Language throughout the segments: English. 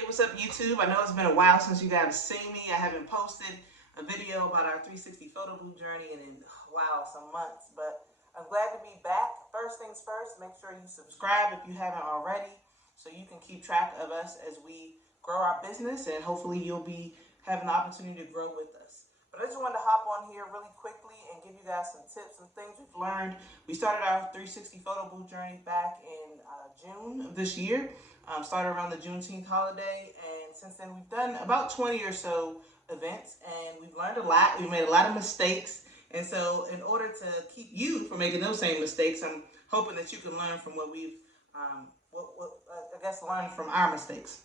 Hey, what's up, YouTube? I know it's been a while since you guys have seen me. I haven't posted a video about our 360 photo booth journey in, wow, some months, but I'm glad to be back. First things first, make sure you subscribe if you haven't already so you can keep track of us as we grow our business, and hopefully you'll be having the opportunity to grow with us. But I just wanted to hop on here really quickly and give you guys some tips and things we've learned. We started our 360 photo booth journey back in June of this year. Started around the Juneteenth holiday, and since then we've done about 20 or so events, and we've learned a lot. We've made a lot of mistakes, and so in order to keep you from making those same mistakes, I'm hoping that you can learn from what we've, learn from our mistakes.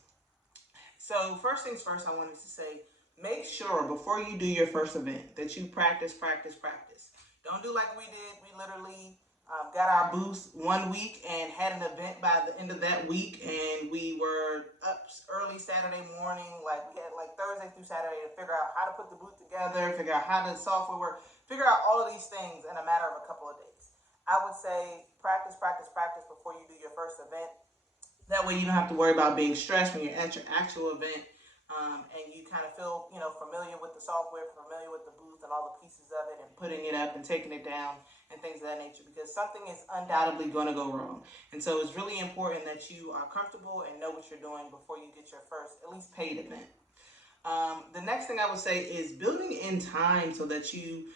So first things first, I wanted to say, make sure before you do your first event that you practice, practice, practice. Don't do like we did. We literally got our booth 1 week and had an event by the end of that week, and we were up early Saturday morning. Like, we had like Thursday through Saturday to figure out how to put the booth together, figure out how the software work, figure out all of these things in a matter of a couple of days. I would say practice, practice, practice before you do your first event. That way you don't have to worry about being stressed when you're at your actual event, and you kind of feel, familiar with the software, familiar with the booth and all the pieces of it, and putting it up and taking it down and things of that nature, because something is undoubtedly going to go wrong. And so it's really important that you are comfortable and know what you're doing before you get your first, at least paid event. The next thing I would say is building in time so that you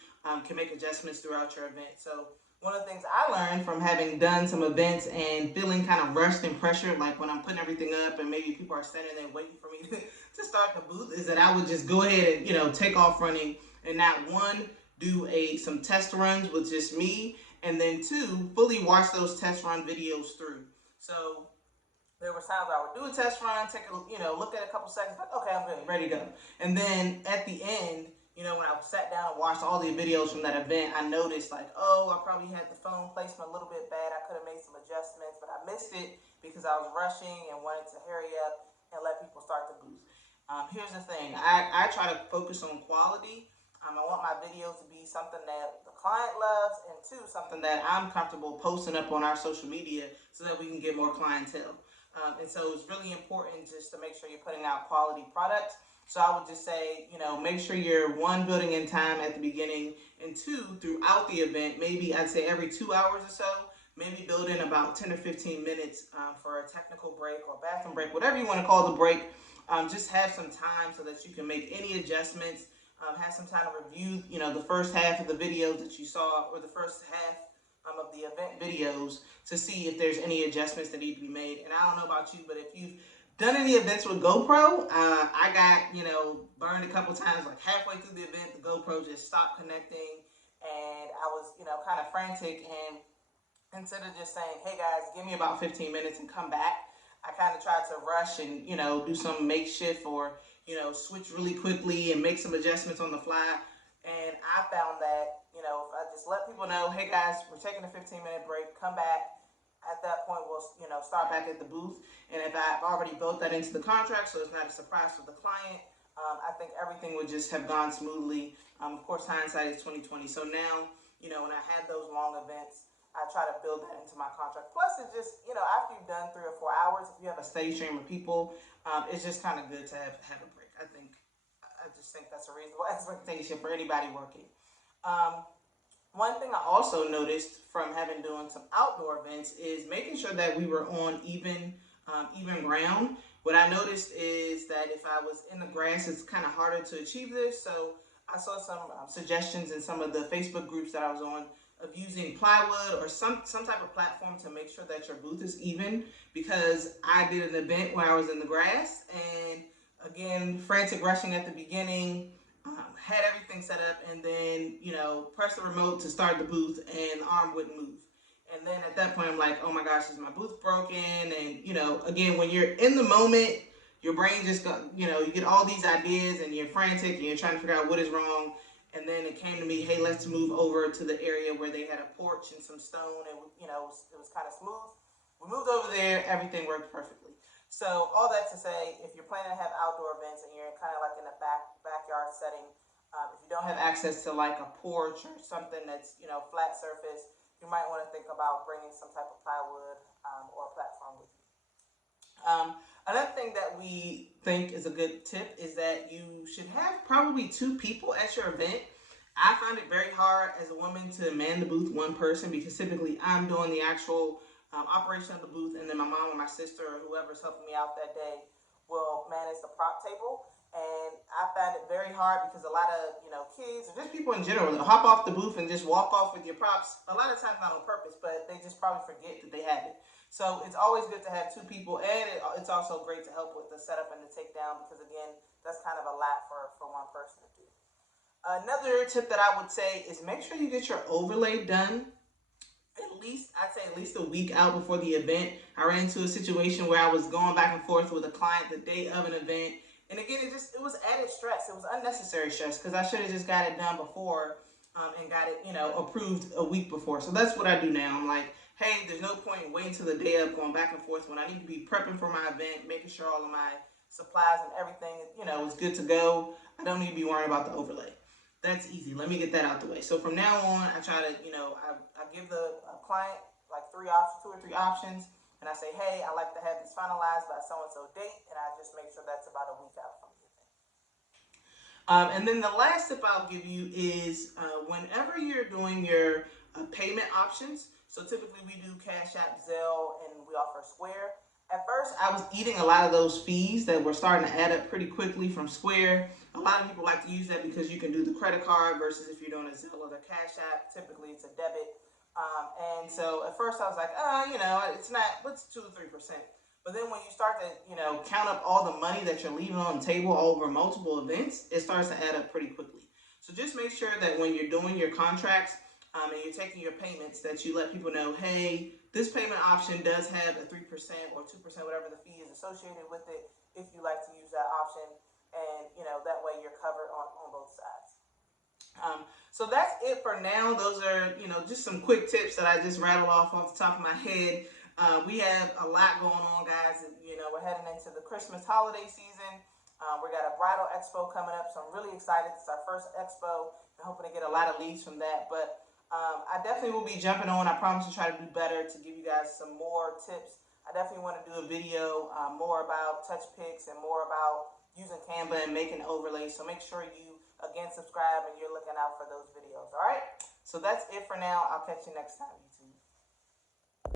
can make adjustments throughout your event. So one of the things I learned from having done some events and feeling kind of rushed and pressured, like when I'm putting everything up and maybe people are standing there waiting for me to start the booth, is that I would just go ahead and take off running, and not one, do some test runs with just me, and then two, fully watch those test run videos through. So there were times where I would do a test run, take a look at a couple seconds, like, okay, I'm good, ready to go. And then at the end, when I sat down and watched all the videos from that event, I noticed like, oh, I probably had the phone placement a little bit bad. I could have made some adjustments, but I missed it because I was rushing and wanted to hurry up and let people start the booth. Here's the thing, I try to focus on quality. I want my videos to be something that the client loves, and two, something that I'm comfortable posting up on our social media so that we can get more clientele. And so it's really important just to make sure you're putting out quality products. So I would just say, make sure you're one, building in time at the beginning, and two, throughout the event, maybe I'd say every 2 hours or so, maybe build in about 10 or 15 minutes for a technical break or bathroom break, whatever you want to call the break. Just have some time so that you can make any adjustments, have some time to review, the first half of the videos that you saw, or the first half of the event videos, to see if there's any adjustments that need to be made. And I don't know about you, but if you've done any events with GoPro, I got, burned a couple times, like halfway through the event, the GoPro just stopped connecting, and I was, kind of frantic, and instead of just saying, hey guys, give me about 15 minutes and come back, I kind of tried to rush and, do some makeshift, or, switch really quickly and make some adjustments on the fly. And I found that, if I just let people know, hey guys, we're taking a 15-minute break, come back. At that point, we'll, start back at the booth. And if I've already built that into the contract, so it's not a surprise for the client, I think everything would just have gone smoothly. Of course, hindsight is 2020. So now, when I had those long events, I try to build that into my contract. Plus, it's just, after you've done 3 or 4 hours, if you have a steady stream of people, it's just kind of good to have a break. I just think that's a reasonable expectation for anybody working. One thing I also noticed from having doing some outdoor events is making sure that we were on even ground. What I noticed is that if I was in the grass, it's kind of harder to achieve this. So I saw some suggestions in some of the Facebook groups that I was on of using plywood or some type of platform to make sure that your booth is even, because I did an event where I was in the grass, and again, frantic rushing at the beginning, had everything set up, and then, press the remote to start the booth, and the arm wouldn't move. And then at that point, I'm like, oh my gosh, is my booth broken? And, again, when you're in the moment, your brain just got, you get all these ideas, and you're frantic, and you're trying to figure out what is wrong. And then it came to me, hey, let's move over to the area where they had a porch and some stone, and, it was kind of smooth. We moved over there, everything worked perfectly. So all that to say, if you're planning to have outdoor events and you're kind of like in a backyard setting, if you don't have access to like a porch or something that's, flat surface, you might want to think about bringing some type of plywood or a platform with you. Another thing that we think is a good tip is that you should have probably 2 people at your event. I find it very hard as a woman to man the booth one person because typically I'm doing the actual operation of the booth, and then my mom or my sister or whoever's helping me out that day will manage the prop table. And I find it very hard because a lot of kids or just people in general they'll hop off the booth and just walk off with your props. A lot of times not on purpose, but they just probably forget that they have it. So it's always good to have 2 people, and it's also great to help with the setup and the takedown because again, that's kind of a lot for one person to do. Another tip that I would say is make sure you get your overlay done at least a week out before the event. I ran into a situation where I was going back and forth with a client the day of an event. And again, it was added stress. It was unnecessary stress because I should have just got it done before and got it, approved a week before. So that's what I do now. I'm like, hey, there's no point in waiting till the day of going back and forth when I need to be prepping for my event, making sure all of my supplies and everything, is good to go. I don't need to be worrying about the overlay. That's easy. Let me get that out the way. So from now on, I try to, I give the client like 2 or 3 options, and I say, hey, I like to have this finalized by so-and-so date, and I just make sure that's about a week out from the event. And then the last tip I'll give you is whenever you're doing your payment options, so typically we do Cash App, Zelle, and we offer Square. At first, I was eating a lot of those fees that were starting to add up pretty quickly from Square. A lot of people like to use that because you can do the credit card versus if you're doing a Zelle or the Cash App, typically it's a debit. And so at first I was like, it's not, what's 2 or 3%? But then when you start to, count up all the money that you're leaving on the table over multiple events, it starts to add up pretty quickly. So just make sure that when you're doing your contracts and you're taking your payments, that you let people know, hey, this payment option does have a 3% or 2%, whatever the fee is associated with it, if you like to use that option. And, that way you're covered on both sides. So that's it for now. Those are, just some quick tips that I just rattled off the top of my head. We have a lot going on, guys. We're heading into the Christmas holiday season. We got a bridal expo coming up, so I'm really excited. It's our first expo. I'm hoping to get a lot of leads from that. But I definitely will be jumping on. I promise to try to do better to give you guys some more tips. I definitely want to do a video more about TouchPix and more about using Canva and making overlays. So make sure you, again, subscribe and you're looking out for those videos. All right? So that's it for now. I'll catch you next time, YouTube.